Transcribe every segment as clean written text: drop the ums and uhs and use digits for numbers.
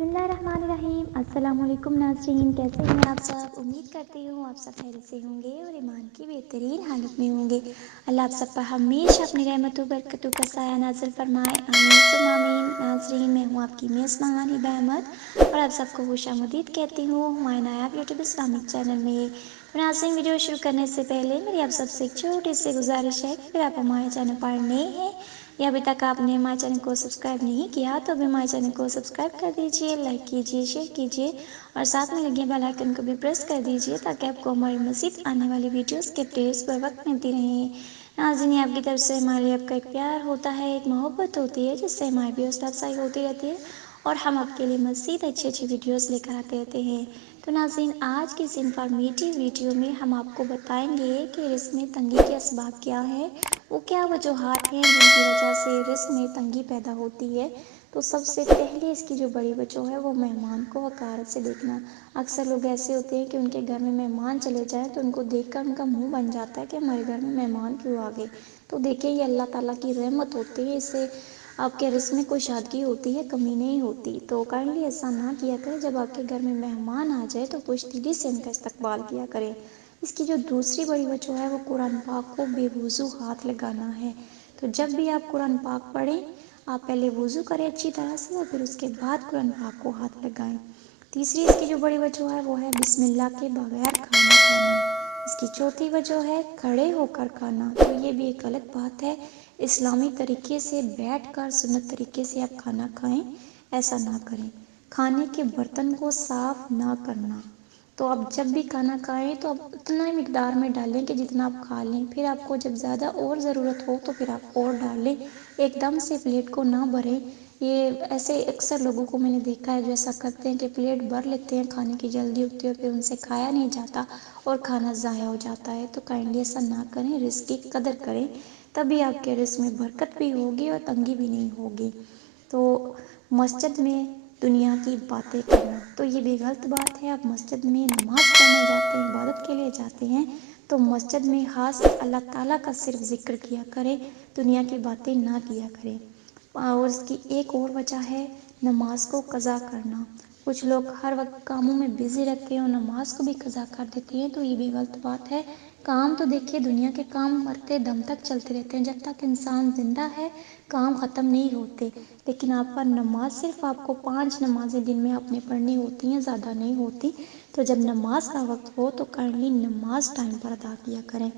بسم اللہ الرحمن الرحیم۔ السلام علیکم ناظرین، کیسے ہیں آپ سب؟ امید کرتی ہوں آپ سب خیریت سے ہوں گے اور ایمان کی بہترین حالت میں ہوں گے۔ اللہ آپ سب پر ہمیشہ اپنی رحمتوں برکتوں کا سایہ نازل فرمائے، آمین ثم آمین۔ ناظرین، میں ہوں آپ کی میز نہان ہبہ احمد اور آپ سب کو خوش آمدید کہتی ہوں ہمارے نایاب یوٹیوب اسلامک چینل میں۔ تو ناظرین، ویڈیو شروع کرنے سے پہلے میری آپ سب سے ایک چھوٹی سی گزارش ہے کہ اگر آپ ہمارے چینل پر نئے ہیں یا ابھی تک آپ نے ہمارے چینل کو سبسکرائب نہیں کیا تو بھی ہمارے چینل کو سبسکرائب کر دیجئے، لائک کیجئے، شیئر کیجئے اور ساتھ میں لگے بیل آئیکن کو بھی پریس کر دیجئے تاکہ آپ کو ہماری مزید آنے والی ویڈیوز کے اپڈیٹس پر وقت ملتی رہیں۔ ناظرین، آپ کی طرف سے ہمارے لیے آپ کا ایک پیار ہوتا ہے، ایک محبت ہوتی ہے جس سے ہماری بھی حوصلہ افزائی ہوتی رہتی ہے اور ہم آپ کے لیے مزید اچھی ویڈیوز لے کر آتے رہتے ہیں۔ تو ناظرین، آج کی اس انفارمیٹیو ویڈیو میں ہم آپ کو بتائیں گے کہ رزق میں تنگی کے اسباب کیا ہیں، وہ کیا وجوہات ہیں جن کی وجہ سے رزق میں تنگی پیدا ہوتی ہے۔ تو سب سے پہلے اس کی جو بڑی وجہ ہے وہ مہمان کو حقارت سے دیکھنا۔ اکثر لوگ ایسے ہوتے ہیں کہ ان کے گھر میں مہمان چلے جائیں تو ان کو دیکھ کر ان کا منہ بن جاتا ہے کہ ہمارے گھر میں مہمان کیوں آ گئے۔ تو دیکھیں، یہ اللہ تعالیٰ کی رحمت ہوتی ہے، اس سے آپ کے رزق میں کوئی شادگی ہوتی ہے، کمی نہیں ہوتی۔ تو کائنڈلی ایسا نہ کیا کریں، جب آپ کے گھر میں مہمان آ جائے تو خوش دلی سے ان کا استقبال کیا کریں۔ اس کی جو دوسری بڑی وجہ ہے وہ قرآن پاک کو بے وضو ہاتھ لگانا ہے۔ تو جب بھی آپ قرآن پاک پڑھیں، آپ پہلے وضو کریں اچھی طرح سے اور پھر اس کے بعد قرآن پاک کو ہاتھ لگائیں۔ تیسری اس کی جو بڑی وجہ ہے وہ ہے بسم اللہ کے بغیر کھانا کھانا۔ اس کی چوتھی وجہ ہے کھڑے ہو کر کھانا۔ تو یہ بھی ایک غلط بات ہے، اسلامی طریقے سے بیٹھ کر سنت طریقے سے آپ کھانا کھائیں، ایسا نہ کریں۔ کھانے کے برتن کو صاف نہ کرنا۔ تو آپ جب بھی کھانا کھائیں تو آپ اتنا ہی مقدار میں ڈالیں کہ جتنا آپ کھا لیں، پھر آپ کو جب زیادہ اور ضرورت ہو تو پھر آپ اور ڈالیں، ایک دم سے پلیٹ کو نہ بھریں۔ یہ ایسے اکثر لوگوں کو میں نے دیکھا ہے جو ایسا کرتے ہیں کہ پلیٹ بھر لیتے ہیں، کھانے کی جلدی ہوتی ہے، پھر ان سے کھایا نہیں جاتا اور کھانا ضائع ہو جاتا ہے۔ تو کائنڈلی ایسا نہ کریں، رزق کی قدر کریں، تبھی آپ کے رزق میں برکت بھی ہوگی اور تنگی بھی نہیں ہوگی۔ تو مسجد میں دنیا کی باتیں کرنا، تو یہ بھی غلط بات ہے۔ آپ مسجد میں نماز پڑھنے جاتے ہیں، عبادت کے لیے جاتے ہیں، تو مسجد میں خاص اللہ تعالیٰ کا صرف ذکر کیا کریں، دنیا کی باتیں نہ کیا کریں۔ اور اس کی ایک اور وجہ ہے نماز کو قضا کرنا۔ کچھ لوگ ہر وقت کاموں میں بزی رہتے ہیں اور نماز کو بھی قضا کر دیتے ہیں، تو یہ بھی غلط بات ہے۔ کام تو دیکھیے، دنیا کے کام مرتے دم تک چلتے رہتے ہیں، جب تک انسان زندہ ہے کام ختم نہیں ہوتے، لیکن آپ کا نماز صرف آپ کو 5 نمازیں دن میں آپ نے پڑھنی ہوتی ہیں، زیادہ نہیں ہوتی۔ تو جب نماز کا وقت ہو تو کائنڈلی نماز ٹائم پر ادا کیا کریں۔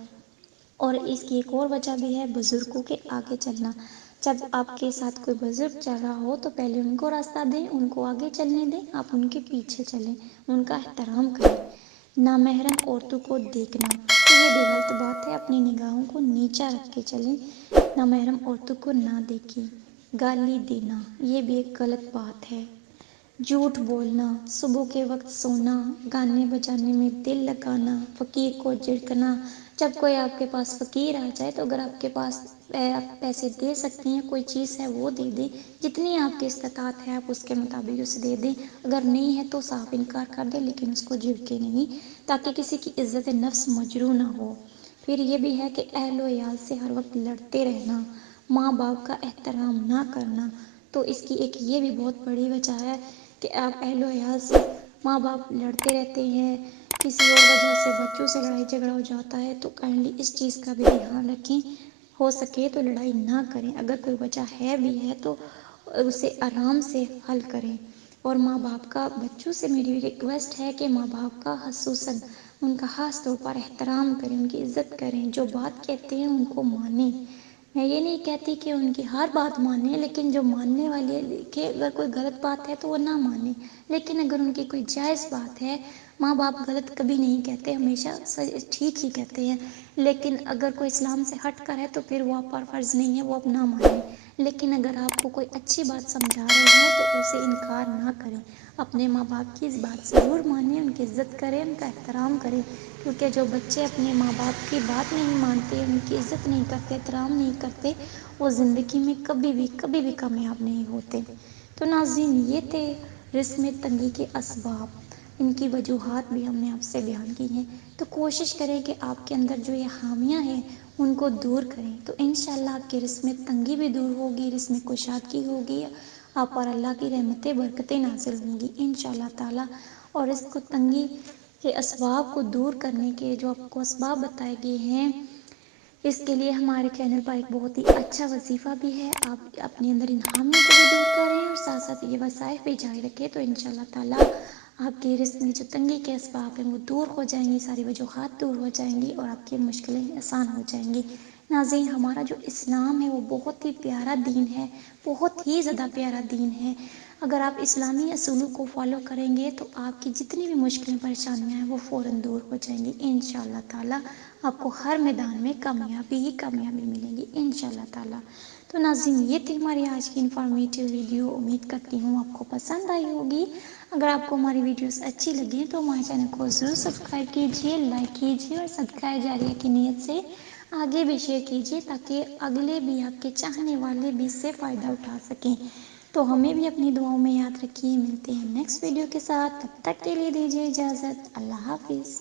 اور اس کی ایک اور وجہ بھی ہے بزرگوں کے آگے چلنا۔ جب آپ کے ساتھ کوئی بزرگ چل رہا ہو تو پہلے ان کو راستہ دیں، ان کو آگے چلنے دیں، آپ ان کے پیچھے چلیں، ان کا احترام کریں۔ نامحرم عورتوں کو دیکھنا، تو یہ بھی غلط بات ہے، اپنی نگاہوں کو نیچا رکھ کے چلیں، نامحرم عورتوں کو نہ دیکھیں۔ گالی دینا، یہ بھی ایک غلط بات ہے۔ جھوٹ بولنا، صبح کے وقت سونا، گانے بجانے میں دل لگانا، فقیر کو جھڑکنا۔ جب کوئی آپ کے پاس فقیر آ جائے تو اگر آپ کے پاس آپ پیسے دے سکتے ہیں، کوئی چیز ہے وہ دے دیں، جتنی آپ کی استطاعت ہے آپ اس کے مطابق اسے دے دیں، اگر نہیں ہے تو صاف انکار کر دیں، لیکن اس کو جھڑکے نہیں، تاکہ کسی کی عزت نفس مجروح نہ ہو۔ پھر یہ بھی ہے کہ اہل و عیال سے ہر وقت لڑتے رہنا، ماں باپ کا احترام نہ کرنا۔ تو اس کی ایک یہ بھی بہت بڑی وجہ ہے کہ آپ اہل و عیال سے ماں باپ لڑتے رہتے ہیں، کسی اور وجہ سے بچوں سے لڑائی جھگڑا ہو جاتا ہے، تو کائنڈلی اس چیز کا بھی دھیان رکھیں، ہو سکے تو لڑائی نہ کریں، اگر کوئی وجہ ہے بھی ہے تو اسے آرام سے حل کریں۔ اور ماں باپ کا بچوں سے میری ریکویسٹ ہے کہ ماں باپ کا خصوصاً ان کا خاص طور پر احترام کریں، ان کی عزت کریں، جو بات کہتے ہیں ان کو مانیں۔ میں یہ نہیں کہتی کہ ان کی ہر بات مانیں، لیکن جو ماننے والی ہے کہ اگر کوئی غلط بات ہے تو وہ نہ مانیں، لیکن اگر ان کی کوئی جائز بات ہے، ماں باپ غلط کبھی نہیں کہتے، ہمیشہ ٹھیک ہی کہتے ہیں، لیکن اگر کوئی اسلام سے ہٹ کر ہے تو پھر وہ آپ پر فرض نہیں ہے وہ آپ نہ مانیں، لیکن اگر آپ کو کوئی اچھی بات سمجھا رہے ہیں تو اسے انکار نہ کریں، اپنے ماں باپ کی اس بات ضرور مانیں، ان کی عزت کریں، ان کا احترام کریں، کیونکہ جو بچے اپنے ماں باپ کی بات نہیں مانتے، ان کی عزت نہیں کرتے، احترام نہیں کرتے، وہ زندگی میں کبھی بھی کامیاب نہیں ہوتے۔ تو ناظرین، یہ تھے رزق میں تنگی کے اسباب، ان کی وجوہات بھی ہم نے آپ سے بیان کی ہیں، تو کوشش کریں کہ آپ کے اندر جو یہ خامیاں ہیں ان کو دور کریں، تو انشاءاللہ آپ کے رزق میں تنگی بھی دور ہوگی، رزق میں کشادگی ہوگی، آپ پر اللہ کی رحمتیں برکتیں نازل ہوں گی انشاءاللہ تعالی۔ اور اس کو تنگی کے اسباب کو دور کرنے کے جو آپ کو اسباب بتائے گئے ہیں، اس کے لیے ہمارے چینل پر ایک بہت ہی اچھا وظیفہ بھی ہے۔ آپ اپنے اندر ان خامیوں کو بھی دور کریں اور ساتھ ساتھ یہ وظائف بھی جاری رکھیں، تو انشاءاللہ تعالی آپ کے رزق میں جو تنگی کے اسباب ہیں وہ دور ہو جائیں گی، ساری وجوہات دور ہو جائیں گی اور آپ کی مشکلیں آسان ہو جائیں گی۔ ناظرین، ہمارا جو اسلام ہے وہ بہت ہی پیارا دین ہے، بہت ہی زیادہ پیارا دین ہے۔ اگر آپ اسلامی اصولوں کو فالو کریں گے تو آپ کی جتنی بھی مشکلیں پریشانیاں ہیں وہ فوراً دور ہو جائیں گی انشاءاللہ تعالی۔ آپ کو ہر میدان میں کامیابی ہی کامیابی ملے گی انشاءاللہ تعالی۔ تو ناظرین، یہ تھی ہماری آج کی انفارمیٹیو ویڈیو، امید کرتی ہوں آپ کو پسند آئی ہوگی۔ اگر آپ کو ہماری ویڈیوز اچھی لگیں تو ہمارے چینل کو ضرور سبسکرائب کیجیے، لائک کیجیے اور صدقہ جاریہ کی نیت سے آگے بھی شیئر کیجیے تاکہ اگلے بھی آپ کے چاہنے والے بھی اس سے فائدہ اٹھا سکیں۔ تو ہمیں بھی اپنی دعاؤں میں یاد رکھیے۔ ملتے ہیں نیکسٹ ویڈیو کے ساتھ، تب تک کے لیے دیجیے اجازت۔ اللہ حافظ۔